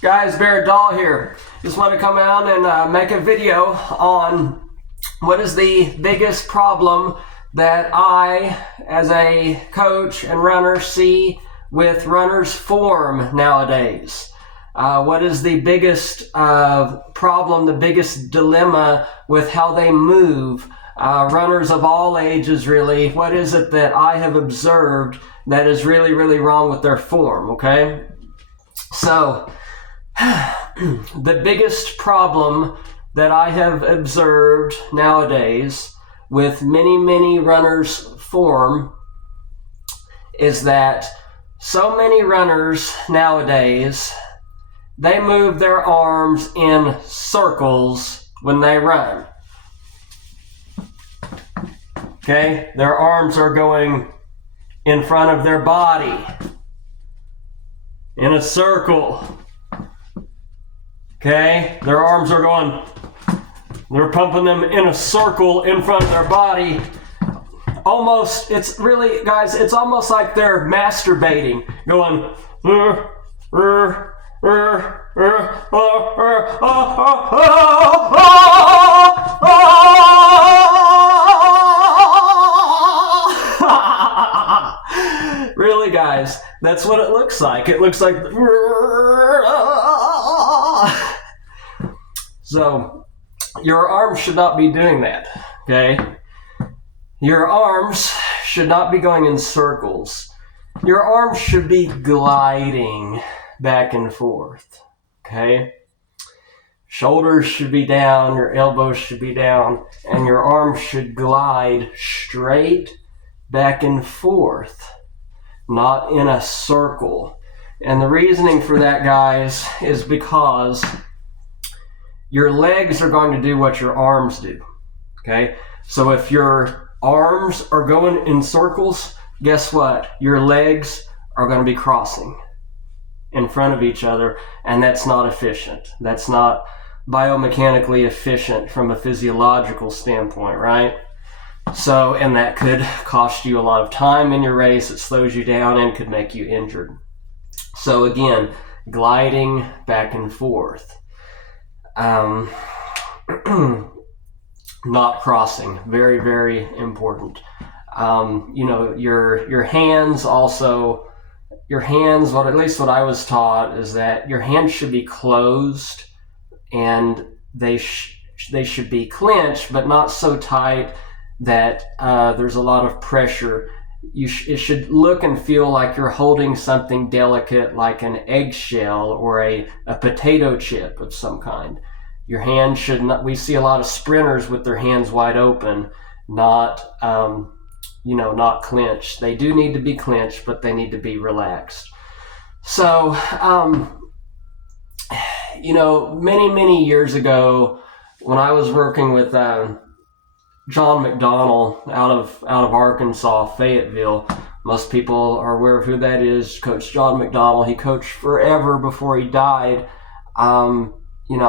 Guys, Barrett Dahl here. Just want to come out and make a video on what is the biggest problem that I, as a coach and runner, see with runners' form nowadays. What is the biggest problem, the biggest dilemma with how they move? Runners of all ages, really. What is it that I have observed that is really, really wrong with their form, okay? So, the biggest problem that I have observed nowadays with many runners' form is that so many runners nowadays, they move their arms in circles when they run. Okay, their arms are going in front of their body in a circle. Okay, their arms are going, they're pumping them in a circle in front of their body. Almost, it's really, guys, it's almost like they're masturbating, going, really, guys, that's what it looks like. It looks like, so your arms should not be doing that, okay? Your arms should not be going in circles. Your arms should be gliding back and forth, okay? Shoulders should be down, your elbows should be down, and your arms should glide straight back and forth, not in a circle. And the reasoning for that, guys, is because your legs are going to do what your arms do, okay? So if your arms are going in circles, guess what? Your legs are going to be crossing in front of each other, and that's not efficient. That's not biomechanically efficient from a physiological standpoint, right? So, and that could cost you a lot of time in your race. It slows you down and could make you injured. So again, gliding back and forth. Not crossing, very important. Your hands also, well, at least what I was taught is that your hands should be closed and they should be clenched, but not so tight that there's a lot of pressure. It should look and feel like you're holding something delicate like an eggshell or a potato chip of some kind. Your hand should not, we see a lot of sprinters with their hands wide open, not clenched. They do need to be clenched, but they need to be relaxed. So, many years ago, when I was working with John McDonnell out of Arkansas, Fayetteville, most people are aware of who that is. Coach John McDonnell. He coached forever before he died.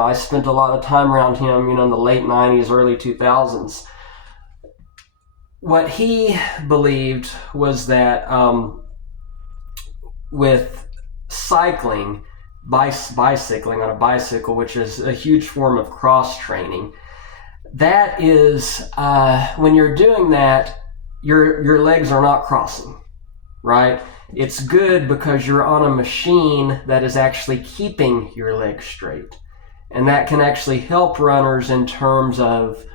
I spent a lot of time around him, in the late 90s, early 2000s. What he believed was that with cycling, bicycling on a bicycle, which is a huge form of cross training, that is, when you're doing that, your legs are not crossing, right? It's good because you're on a machine that is actually keeping your legs straight. And that can actually help runners in terms of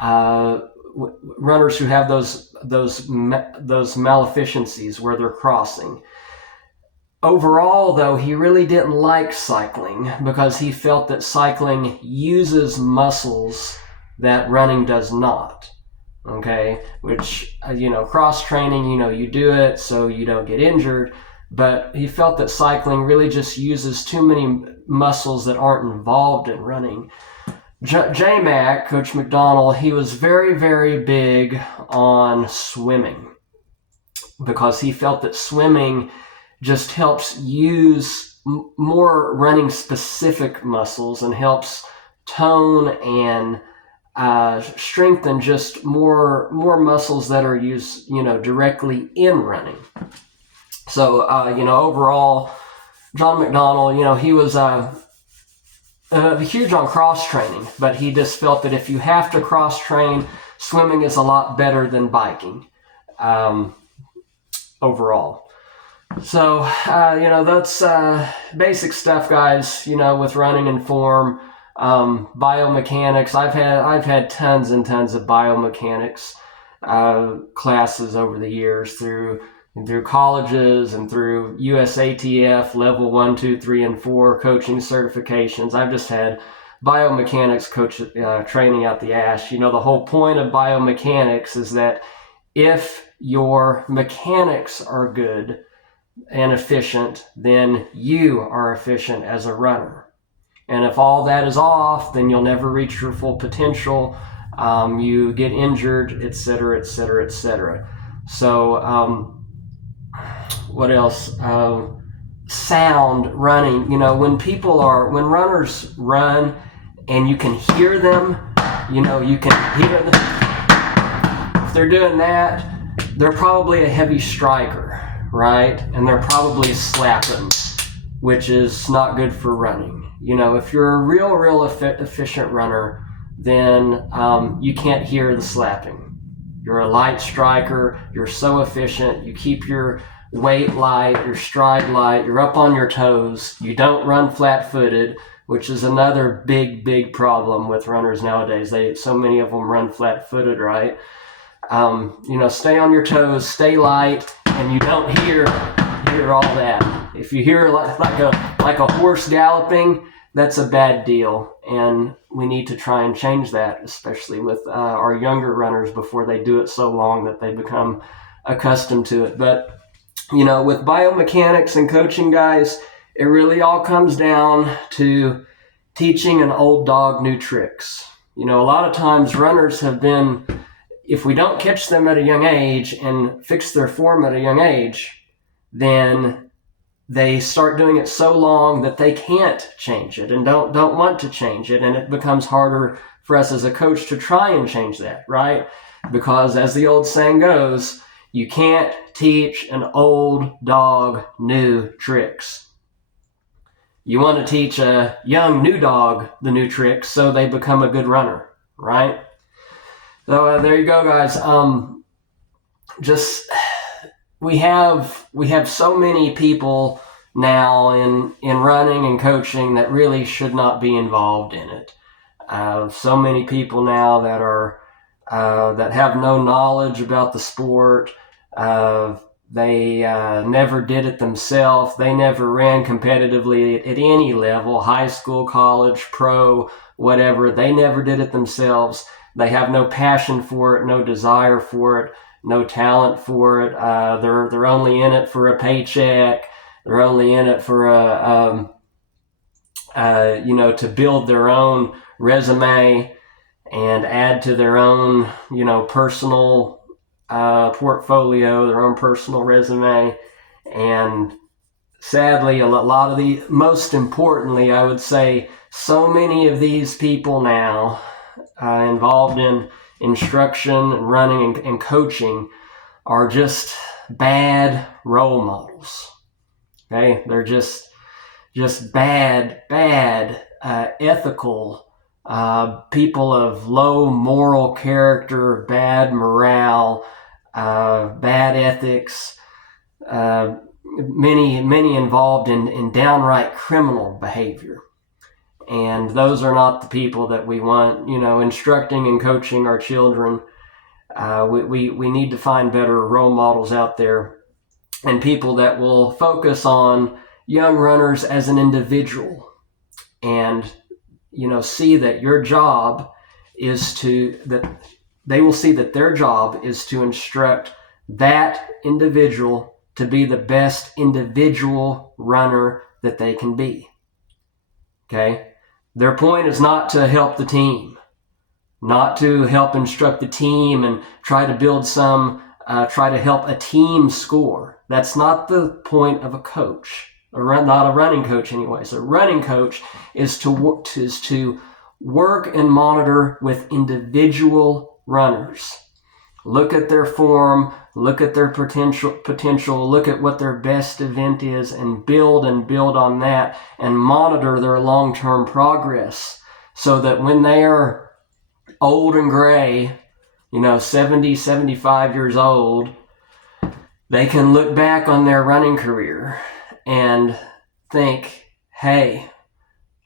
runners who have those maleficiencies where they're crossing. Overall, though, he really didn't like cycling because he felt that cycling uses muscles that running does not. Okay, which, cross training, you do it so you don't get injured. But he felt that cycling really just uses too many muscles that aren't involved in running. J-Mac, Coach McDonnell, he was very big on swimming because he felt that swimming just helps use more running specific muscles and helps tone and strengthen just more muscles that are used, directly in running. So, overall, John McDonnell, he was huge on cross training, but he just felt that if you have to cross train, swimming is a lot better than biking overall. So, that's basic stuff, guys, with running and form. Biomechanics. I've had tons and tons of biomechanics classes over the years through colleges and through USATF level 1, 2, 3, and 4 coaching certifications. I've just had biomechanics coach training out the ass. The whole point of biomechanics is that if your mechanics are good and efficient, then you are efficient as a runner. And if all that is off, then you'll never reach your full potential. You get injured, etc., etc., etc. So, what else? Sound running. When runners run and you can hear them, you can hear them. If they're doing that, they're probably a heavy striker, right? And they're probably slapping, which is not good for running. If you're a real efficient runner, then you can't hear the slapping. You're a light striker. You're so efficient. You keep your weight light, your stride light. You're up on your toes. You don't run flat-footed, which is another big problem with runners nowadays. So many of them run flat-footed, right? Stay on your toes, stay light, and you don't hear all that. If you hear like a horse galloping, that's a bad deal, and we need to try and change that, especially with our younger runners before they do it so long that they become accustomed to it. But, with biomechanics and coaching, guys, it really all comes down to teaching an old dog new tricks. A lot of times runners have been, if we don't catch them at a young age and fix their form at a young age, then they start doing it so long that they can't change it and don't want to change it. And it becomes harder for us as a coach to try and change that, right? Because as the old saying goes, you can't teach an old dog new tricks. You want to teach a young new dog the new tricks so they become a good runner, right? So there you go, guys. We have so many people now in running and coaching that really should not be involved in it. So many people now that are that have no knowledge about the sport. They never did it themselves. They never ran competitively at any level, high school, college, pro, whatever. They never did it themselves. They have no passion for it, no desire for it, no talent for it. They're only in it for a paycheck. They're only in it for to build their own resume and add to their own, personal portfolio, their own personal resume. And sadly, most importantly, I would say so many of these people now involved in instruction and running and coaching are just bad role models. Okay, they're just bad ethical people of low moral character, bad morale, bad ethics, many involved in downright criminal behavior. And those are not the people that we want, instructing and coaching our children. We need to find better role models out there and people that will focus on young runners as an individual and, see that your job is they will see that their job is to instruct that individual to be the best individual runner that they can be. Okay? Their point is not to help the team, not to help instruct the team and try to build try to help a team score. That's not the point of a coach, not a running coach anyways. A running coach is to work and monitor with individual runners. Look at their form, look at their potential, look at what their best event is, and build on that, and monitor their long-term progress, so that when they are old and gray, 70, 75 years old, they can look back on their running career and think, hey,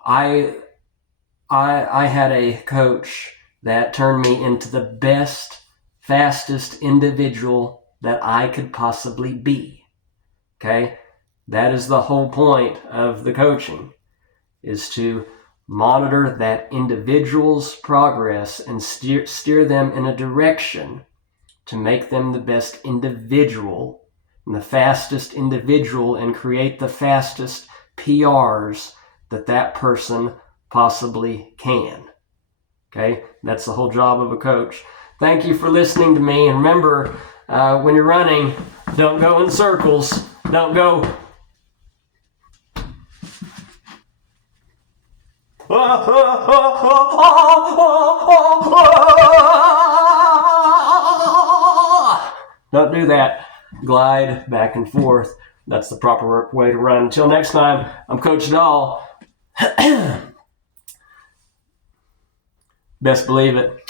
I had a coach that turned me into the best, fastest individual that I could possibly be. Okay? That is the whole point of the coaching, is to monitor that individual's progress and steer them in a direction to make them the best individual and the fastest individual, and create the fastest PRs that person possibly can. Okay, that's the whole job of a coach. Thank you for listening to me, and remember, when you're running, don't go in circles. Don't go. Don't do that. Glide back and forth. That's the proper way to run. Until next time, I'm Coach Dahl. Best believe it.